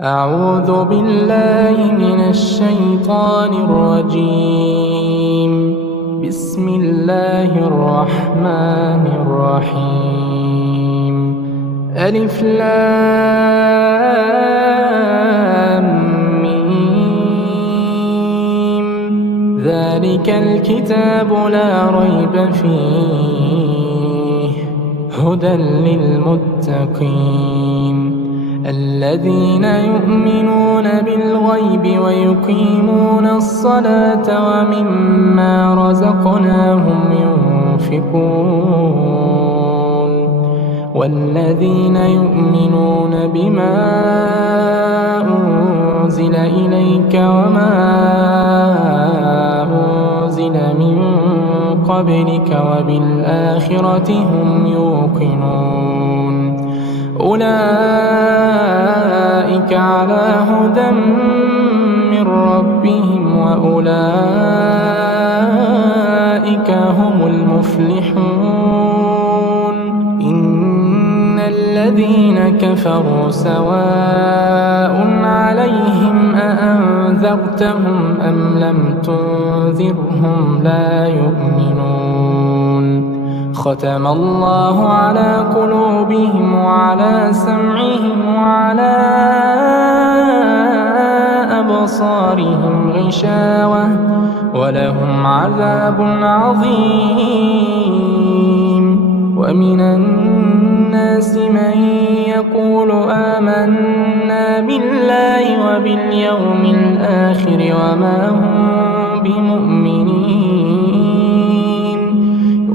أعوذ بالله من الشيطان الرجيم. بسم الله الرحمن الرحيم. ألف لام ميم. ذلك الكتاب لا ريب فيه هدى للمتقين الذين يؤمنون بالغيب ويقيمون الصلاة ومما رزقناهم ينفقون والذين يؤمنون بما أنزل إليك وما أنزل من قبلك وبالآخرة هم يوقنون أولئك على هدى من ربهم وأولئك هم المفلحون. إن الذين كفروا سواء عليهم أأنذرتهم أم لم تنذرهم لا يؤمنون. ختم الله على قلوبهم وعلى سمعهم وعلى أبصارهم غشاوة ولهم عذاب عظيم. ومن الناس من يقول آمنا بالله وباليوم الآخر وما هم بمؤمنين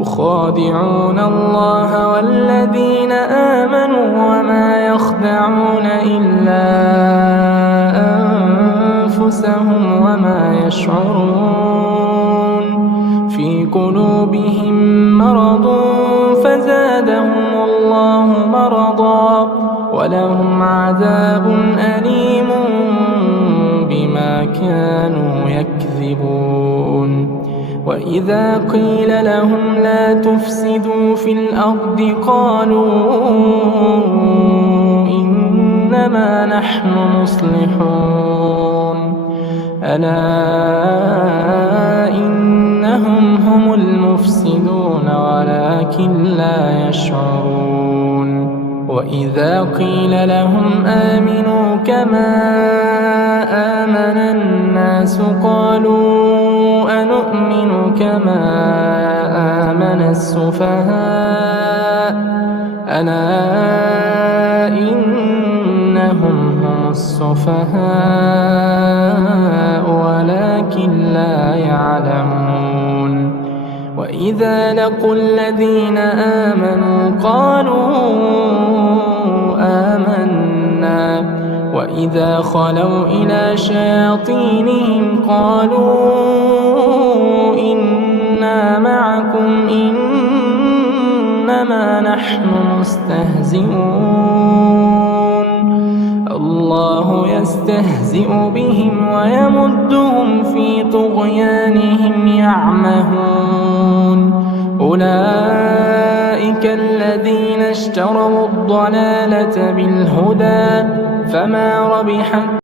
يخادعون الله والذين آمنوا وما يخدعون إلا أنفسهم وما يشعرون. في قلوبهم مرض فزادهم الله مرضا ولهم عذاب أليم بما كانوا يكذبون. وإذا قيل لهم لا تفسدوا في الأرض قالوا إنما نحن مصلحون ألا إنهم هم المفسدون ولكن لا يشعرون. وإذا قيل لهم آمنوا كما آمن الناس قالوا أنؤمن كما آمن السفهاء ألا إنهم هم السفهاء ولكن لا يعلمون. وإذا لقوا الذين آمنوا قالوا آمنا وإذا خلوا إلى شياطينهم قالوا إنا معكم إنما نحن مستهزئون. الله يستهزئ بهم ويمدهم في طغيانهم يعمهون. أولئك الذين اشتروا الضلالة بالهدى فما ربحت